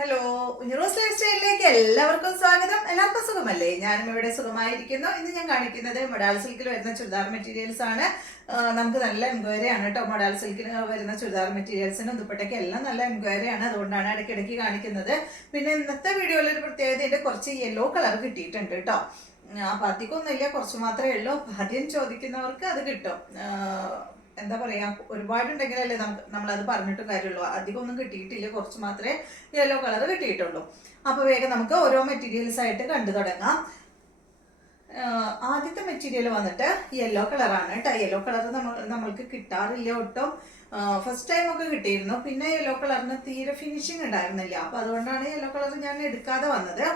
Hello, ഉഞ്ഞിറോസ് life സ്റ്റൈലിലേക്ക് എല്ലാവർക്കും സ്വാഗതം. എല്ലാവർക്കും സുഖമല്ലേ? ഞാനും ഇവിടെ സുഖമായിരിക്കുന്നു. ഇന്ന് ഞാൻ കാണിക്കുന്നത് മൊഡാൾ സിൽക്കിൽ വരുന്ന ചുരിദാർ മെറ്റീരിയൽസ് ആണ്. നമുക്ക് നല്ല എൻക്വയറി ആണ് കേട്ടോ. മൊഡാൾ സിൽക്കിൽ വരുന്ന ചുരിദാർ മെറ്റീരിയൽസിനും ദുപ്പട്ടയ്ക്ക് എല്ലാം നല്ല എൻക്വയറി ആണ്. അതുകൊണ്ടാണ് ഇടയ്ക്കിടയ്ക്ക് കാണിക്കുന്നത്. പിന്നെ ഇന്നത്തെ വീഡിയോയിൽ ഒരു പ്രത്യേകതയുണ്ട്, കുറച്ച് യെല്ലോ കളർ കിട്ടിയിട്ടുണ്ട് കേട്ടോ. അപ്പം അധികമൊന്നുമില്ല, കുറച്ച് മാത്രമേ ഉള്ളൂ. ആദ്യം ചോദിക്കുന്നവർക്ക് അത് കിട്ടും. എന്താ പറയാ, ഒരുപാടുണ്ടെങ്കിലല്ലേ നമ്മളത് പറഞ്ഞിട്ട് കാര്യമുള്ളൂ. അധികം ഒന്നും കിട്ടിയിട്ടില്ല, കുറച്ച് മാത്രമേ യെല്ലോ കളർ കിട്ടിയിട്ടുള്ളൂ. അപ്പോൾ വേഗം നമുക്ക് ഓരോ മെറ്റീരിയൽസ് ആയിട്ട് കണ്ടു തുടങ്ങാം. ആദ്യത്തെ മെറ്റീരിയൽ വന്നിട്ട് യെല്ലോ കളറാണ് കേട്ടോ. യെല്ലോ കളർ നമ്മൾക്ക് കിട്ടാറില്ല ഒട്ടും. ഫസ്റ്റ് ടൈം ഒക്കെ കിട്ടിയിരുന്നു. പിന്നെ യെല്ലോ കളറിന് തീരെ ഫിനിഷിങ് ഉണ്ടായിരുന്നില്ല. അപ്പോൾ അതുകൊണ്ടാണ് യെല്ലോ കളർ ഞാൻ എടുക്കാതെ വന്നത്.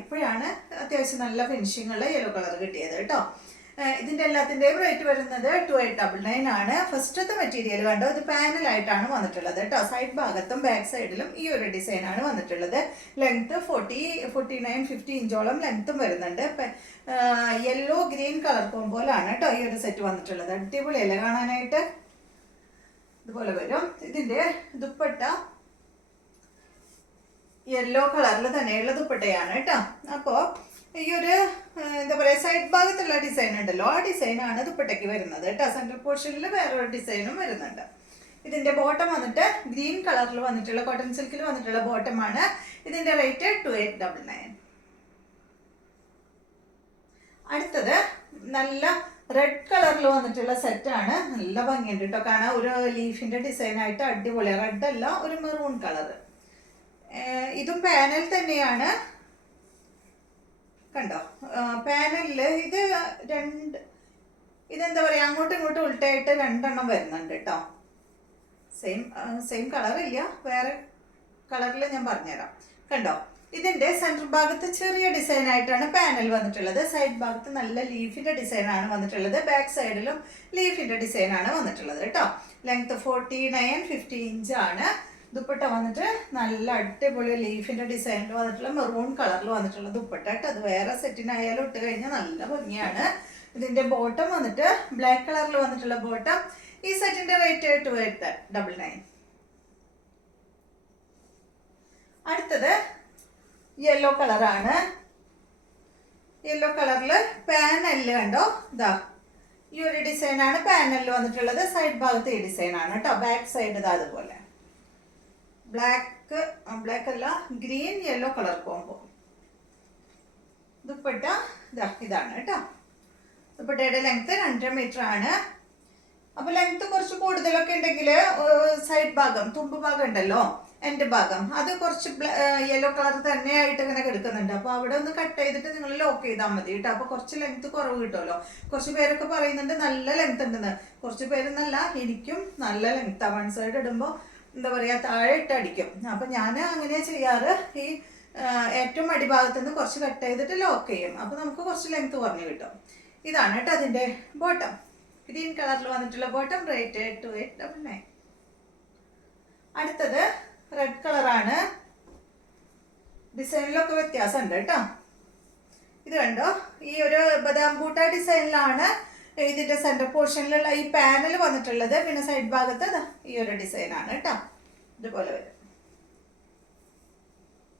ഇപ്പോഴാണ് അത്യാവശ്യം നല്ല ഫിനിഷിംഗ് ഉള്ള യെല്ലോ കളർ കിട്ടിയത് കേട്ടോ. ഇതിൻ്റെ എല്ലാത്തിൻ്റെയും റേറ്റ് വരുന്നത് 2899 ആണ്. ഫസ്റ്റത്തെ മെറ്റീരിയൽ കണ്ടോ, ഇത് പാനലായിട്ടാണ് വന്നിട്ടുള്ളത് കേട്ടോ. സൈഡ് ഭാഗത്തും ബാക്ക് സൈഡിലും ഈ ഒരു ഡിസൈനാണ് വന്നിട്ടുള്ളത്. ലെങ്ത് 49-50 ഇഞ്ചോളം ലെങ്ത്തും വരുന്നുണ്ട്. യെല്ലോ ഗ്രീൻ കളർ കോമ്പോലാണ് കേട്ടോ ഈ ഒരു സെറ്റ് വന്നിട്ടുള്ളത്. അടിപൊളിയല്ലേ കാണാനായിട്ട്? ഇതുപോലെ വരും. ഇതിൻ്റെ ദുപ്പട്ട യെല്ലോ കളറിൽ തന്നെയുള്ള ദുപ്പട്ടയാണ് കേട്ടോ. അപ്പോൾ ഈ ഒരു എന്താ പറയുക, സൈഡ് ഭാഗത്തുള്ള ഡിസൈൻ ഉണ്ടല്ലോ, ആ ഡിസൈനാണ് ദുപ്പട്ടയ്ക്ക് വരുന്നത് കേട്ടോ. സെൻട്രൽ പോർഷനിൽ വേറൊരു ഡിസൈനും വരുന്നുണ്ട്. ഇതിൻ്റെ ബോട്ടം വന്നിട്ട് ഗ്രീൻ കളറിൽ വന്നിട്ടുള്ള കോട്ടൺ സിൽക്കിൽ വന്നിട്ടുള്ള ബോട്ടമാണ്. ഇതിൻ്റെ റേറ്റ് 2899. അടുത്തത് നല്ല റെഡ് കളറിൽ വന്നിട്ടുള്ള സെറ്റാണ്. നല്ല ഭംഗിയുണ്ട് കേട്ടോ കാണാൻ. ഒരു ലീഫിൻ്റെ ഡിസൈനായിട്ട് അടിപൊളി. റെഡ് അല്ല, ഒരു മെറൂൺ കളർ. ഇതും പാനൽ തന്നെയാണ് കണ്ടോ. പാനലിൽ ഇതെന്താ പറയുക, അങ്ങോട്ടും ഇങ്ങോട്ടും ഉൾട്ടായിട്ട് രണ്ടെണ്ണം വരുന്നുണ്ട് കേട്ടോ. സെയിം കളറില്ല, വേറെ കളറിൽ ഞാൻ പറഞ്ഞുതരാം. കണ്ടോ, ഇതിൻ്റെ സെൻട്രൽ ഭാഗത്ത് ചെറിയ ഡിസൈനായിട്ടാണ് പാനൽ വന്നിട്ടുള്ളത്. സൈഡ് ഭാഗത്ത് നല്ല ലീഫിൻ്റെ ഡിസൈനാണ് വന്നിട്ടുള്ളത്. ബാക്ക് സൈഡിലും ലീഫിൻ്റെ ഡിസൈനാണ് വന്നിട്ടുള്ളത് കേട്ടോ. ലെങ്ത് 49-50 ഇഞ്ചാണ്. ദുപ്പട്ട വന്നിട്ട് നല്ല അടിപൊളി ലീഫിൻ്റെ ഡിസൈനിൽ വന്നിട്ടുള്ള മെറൂൺ കളറിൽ വന്നിട്ടുള്ള ദുപ്പട്ട കേട്ടോ. അത് വേറെ സെറ്റിനായാലും ഇട്ട് കഴിഞ്ഞാൽ നല്ല ഭംഗിയാണ്. ഇതിൻ്റെ ബോട്ടം വന്നിട്ട് ബ്ലാക്ക് കളറിൽ വന്നിട്ടുള്ള ബോട്ടം. ഈ സെറ്റിൻ്റെ റേറ്റ് 2899. അടുത്തത് യെല്ലോ കളറാണ്. യെല്ലോ കളറിൽ പാനലിൽ കണ്ടോ, ഇതാ ഈ ഒരു ഡിസൈനാണ് പാനലിൽ വന്നിട്ടുള്ളത്. സൈഡ് ഭാഗത്ത് ഈ ഡിസൈനാണ് കേട്ടോ. ബാക്ക് സൈഡ് ഇതാ അതുപോലെ ബ്ലാക്ക് അല്ല, green yellow colour combo. Dupatta ഇതാണ് കേട്ടോ. ദുപ്പട്ടയുടെ ലെങ്ത് 2.5 മീറ്റർ ആണ്. അപ്പോൾ ലെങ്ത് കുറച്ച് കൂടുതലൊക്കെ ഉണ്ടെങ്കിൽ സൈഡ് ഭാഗം, തുമ്പ് ഭാഗം ഉണ്ടല്ലോ, എൻ്റെ ഭാഗം, അത് കുറച്ച് യെല്ലോ കളർ തന്നെയായിട്ട് ഇങ്ങനെ കിടക്കുന്നുണ്ട്. അപ്പോൾ അവിടെ ഒന്ന് കട്ട് ചെയ്തിട്ട് നിങ്ങൾ ലോക്ക് ചെയ്താൽ മതി കേട്ടോ. അപ്പോൾ കുറച്ച് ലെങ്ത് കുറവ് കിട്ടുമല്ലോ. കുറച്ച് പേരൊക്കെ പറയുന്നുണ്ട് നല്ല ലെങ്ത് ഉണ്ടെന്ന്. കുറച്ച് പേരെന്നല്ല, എനിക്കും നല്ല ലെങ്ത്താണ്. വൺ സൈഡ് ഇടുമ്പോൾ എന്താ പറയുക, താഴെ ഇട്ട് അടിക്കും. അപ്പം ഞാൻ അങ്ങനെ ചെയ്യാറ്. ഈ ഏറ്റവും അടിഭാഗത്തു നിന്ന് കുറച്ച് കട്ട് ചെയ്തിട്ട് ലോക്ക് ചെയ്യും. അപ്പോൾ നമുക്ക് കുറച്ച് ലെങ്ത് കുറഞ്ഞ് കിട്ടും. ഇതാണ് കേട്ടോ അതിൻ്റെ ബോട്ടം. ഗ്രീൻ കളറിൽ വന്നിട്ടുള്ള ബോട്ടം. റേറ്റ് 2899. അടുത്തത് റെഡ് കളറാണ്. ഡിസൈനിലൊക്കെ വ്യത്യാസമുണ്ട് കേട്ടോ. ഇത് കണ്ടോ, ഈ ഒരു ബദാം ബൂട്ട ഡിസൈനിലാണ് ഇതിൻ്റെ സെൻറ്റർ പോർഷനിലുള്ള ഈ പാനൽ വന്നിട്ടുള്ളത്. പിന്നെ സൈഡ് ഭാഗത്ത് ഈ ഒരു ഡിസൈനാണ് കേട്ടോ. ഇതുപോലെ വരും,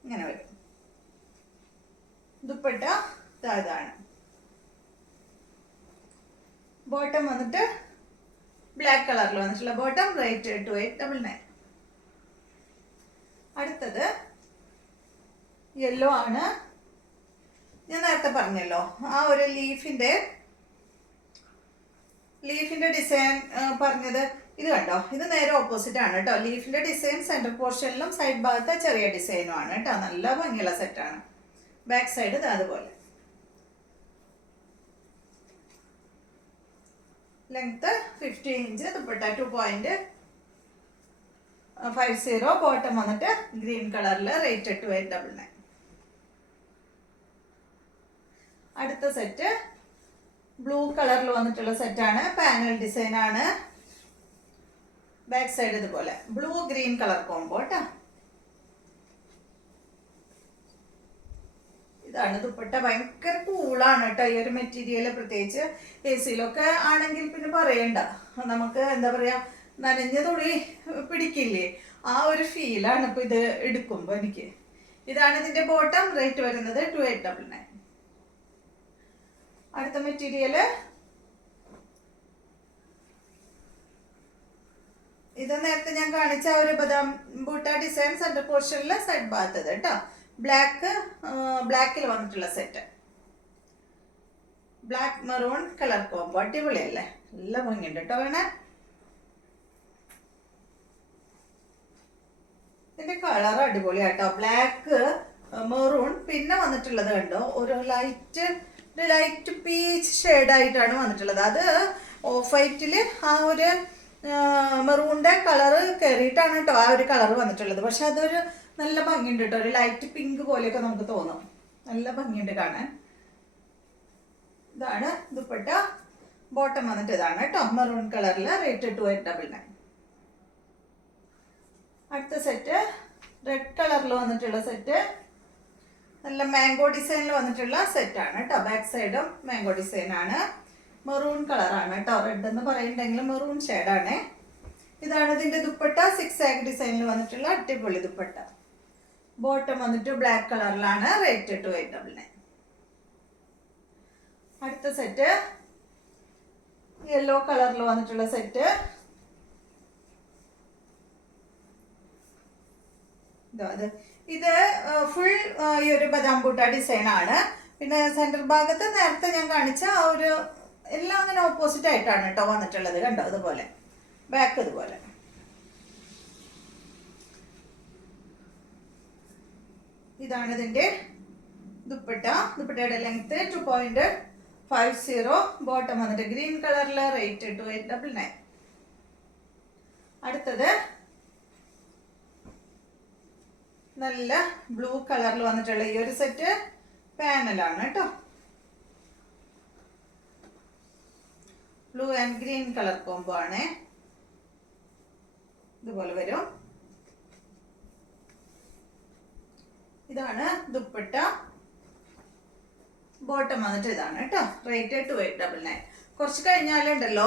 ഇങ്ങനെ വരും. ദുപ്പട്ട ഇതാണ്. ബോട്ടം വന്നിട്ട് ബ്ലാക്ക് കളറിൽ വന്നിട്ടുള്ള ബോട്ടം. റേറ്റ് 2899. അടുത്തത് യെല്ലോ ആണ്. ഞാൻ നേരത്തെ പറഞ്ഞല്ലോ, ആ ഒരു ലീഫിൻ്റെ ഡിസൈൻ പറഞ്ഞത്. ഇത് കണ്ടോ, ഇത് നേരെ ഓപ്പോസിറ്റ് ആണ് കേട്ടോ. ലീഫിൻ്റെ ഡിസൈൻ സെൻട്രൽ പോർഷനിലും സൈഡ് ഭാഗത്ത് ചെറിയ ഡിസൈനും ആണ് കേട്ടോ. നല്ല ഭംഗിയുള്ള സെറ്റാണ്. ബാക്ക് സൈഡ് അതുപോലെ. Length 50 inch. ദുപ്പട്ട 2.50. ബോട്ടം വന്നിട്ട് ഗ്രീൻ കളറിൽ. റേറ്റ് 2899. അടുത്ത സെറ്റ് ബ്ലൂ കളറിൽ വന്നിട്ടുള്ള സെറ്റാണ്. പാനൽ ഡിസൈനാണ്. ബാക്ക് സൈഡ് ഇതുപോലെ ബ്ലൂ ഗ്രീൻ കളർ കോമ്പോ കേട്ടോ. ഇതാണ് ദുപ്പട്ട. ഭയങ്കര കൂളാണ് കേട്ടോ ഈ ഒരു മെറ്റീരിയൽ. പ്രത്യേകിച്ച് AC-ലൊക്കെ ആണെങ്കിൽ പിന്നെ പറയണ്ട. നമുക്ക് എന്താ പറയുക, നനഞ്ഞ തുണി പിടിക്കില്ലേ, ആ ഒരു ഫീലാണ് ഇപ്പൊ ഇത് എടുക്കുമ്പോ എനിക്ക്. ഇതാണ് ഇതിന്റെ ബോട്ടം. റേറ്റ് വരുന്നത് 2899. അടുത്ത മെറ്റീരിയല് ഇത് നേരത്തെ ഞാൻ കാണിച്ച ഒരു ബദാം ബൂട്ട ഡിസൈൻ സെന്റർ പോർഷനിലെ സൈഡ് ഭാഗത്ത് കേട്ടോ. ബ്ലാക്കിൽ വന്നിട്ടുള്ള set. Black maroon colour combo അടിപൊളിയല്ലേ, നല്ല ഭംഗിയുണ്ട് കേട്ടോ കാണാൻ. ഇതിന്റെ കളർ അടിപൊളിയാട്ടോ. ബ്ലാക്ക് മെറൂൺ പിന്നെ വന്നിട്ടുള്ളത് കണ്ടോ ഒരു ലൈറ്റ് പീച്ച് ഷെയ്ഡായിട്ടാണ് വന്നിട്ടുള്ളത്. അത് ഓഫ് വൈറ്റില് ആ ഒരു മെറൂണിന്റെ കളറ് കയറിയിട്ടാണ് കേട്ടോ ആ ഒരു കളർ വന്നിട്ടുള്ളത്. പക്ഷെ അതൊരു നല്ല ഭംഗിയുണ്ട് കേട്ടോ. ഒരു ലൈറ്റ് പിങ്ക് പോലെയൊക്കെ നമുക്ക് തോന്നും. നല്ല ഭംഗിയുണ്ട് കാണാൻ. ഇതാണ് ദുപ്പട്ട. ബോട്ടം വന്നിട്ട് ഇതാണ് കേട്ടോ, മെറൂൺ കളറിൽ. റേറ്റ് 2899. അടുത്ത സെറ്റ് റെഡ് കളറിൽ വന്നിട്ടുള്ള സെറ്റ്. നല്ല മാംഗോ ഡിസൈനിൽ വന്നിട്ടുള്ള സെറ്റാണ് കേട്ടോ. ബാക്ക് സൈഡും മാംഗോ ഡിസൈൻ ആണ്. മെറൂൺ കളറാണ് കേട്ടോ. റെഡ് എന്ന് പറയുന്നുണ്ടെങ്കിലും മെറൂൺ ഷെയ്ഡാണ്. ഇതാണ് ഇതിന്റെ ദുപ്പട്ട. 6 ആഗ് ഡിസൈനിൽ വന്നിട്ടുള്ള അടിപൊളി ദുപ്പട്ട. ബോട്ടം വന്നിട്ട് ബ്ലാക്ക് കളറിലാണ്. റേറ്റ് 2899. അടുത്ത സെറ്റ് യെല്ലോ കളറിൽ വന്നിട്ടുള്ള സെറ്റ്. ഇത് ഫുൾ ഈ ഒരു ബദാം ബൂട്ട ഡിസൈൻ ആണ്. പിന്നെ സെന്റർ ഭാഗത്ത് നേരത്തെ ഞാൻ കാണിച്ച ആ ഒരു എല്ലാം അങ്ങനെ ഓപ്പോസിറ്റ് ആയിട്ടാണ് കേട്ടോ വന്നിട്ടുള്ളത്. കണ്ടോ അതുപോലെ. ബാക്ക് ഇതുപോലെ. ഇതാണ് ഇതിന്റെ ദുപ്പട്ട. ദുപ്പട്ടയുടെ ലെങ്ത് 2.50. ബോട്ടം വന്നിട്ട് ഗ്രീൻ കളറിൽ. റേറ്റ് 2899. അടുത്തത് നല്ല ബ്ലൂ കളറിൽ വന്നിട്ടുള്ള ഈ ഒരു സെറ്റ് പാനലാണ് കേട്ടോ. Blue and green colour combo ആണ്. ഇതുപോലെ വരും. ഇതാണ് ദുപ്പട്ട. ബോട്ടം വന്നിട്ട് ഇതാണ് കേട്ടോ. റേറ്റ് 2899. കുറച്ച് കഴിഞ്ഞാലുണ്ടല്ലോ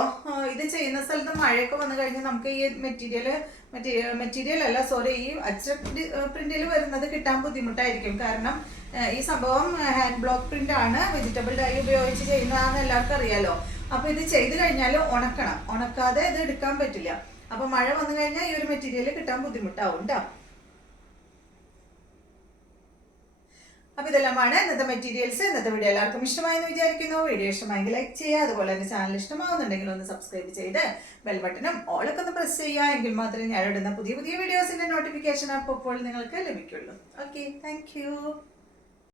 ഇത് ചെയ്യുന്ന സ്ഥലത്ത് മഴയൊക്കെ വന്നു കഴിഞ്ഞാൽ നമുക്ക് ഈ മെറ്റീരിയൽ അല്ല സോറി ഈ അച്ച പ്രിന്റിൽ വരുന്നത് കിട്ടാൻ ബുദ്ധിമുട്ടായിരിക്കും. കാരണം ഈ സംഭവം ഹാൻഡ് ബ്ലോക്ക് പ്രിന്റ് ആണ്. വെജിറ്റബിൾ ഡൈ ഉപയോഗിച്ച് ചെയ്യുന്നതാണെന്ന് എല്ലാവർക്കും അറിയാലോ. അപ്പൊ ഇത് ചെയ്ത് കഴിഞ്ഞാൽ ഉണക്കണം. ഉണക്കാതെ ഇത് എടുക്കാൻ പറ്റില്ല. അപ്പൊ മഴ വന്നു കഴിഞ്ഞാൽ ഈ ഒരു മെറ്റീരിയൽ കിട്ടാൻ ബുദ്ധിമുട്ടാവും കേട്ടോ. അപ്പൊ ഇതെല്ലാമാണ് ഇന്നത്തെ മെറ്റീരിയൽസ്. ഇന്നത്തെ വീഡിയോ എല്ലാവർക്കും ഇഷ്ടമായെന്ന് വിചാരിക്കുന്നു. വീഡിയോ ഇഷ്ടമായെങ്കിൽ ലൈക്ക് ചെയ്യുക. അതുപോലെ തന്നെ ചാനൽ ഇഷ്ടമാവുന്നുണ്ടെങ്കിൽ ഒന്ന് സബ്സ്ക്രൈബ് ചെയ്ത് ബെൽ ബട്ടണും ഓളൊക്കെ ഒന്ന് പ്രസ് ചെയ്യുക. എങ്കിൽ മാത്രമേ ഞാൻ ഇടുന്ന പുതിയ വീഡിയോസിന്റെ നോട്ടിഫിക്കേഷൻ അപ്പോൾ നിങ്ങൾക്ക് ലഭിക്കുള്ളൂ. Okay, thank you.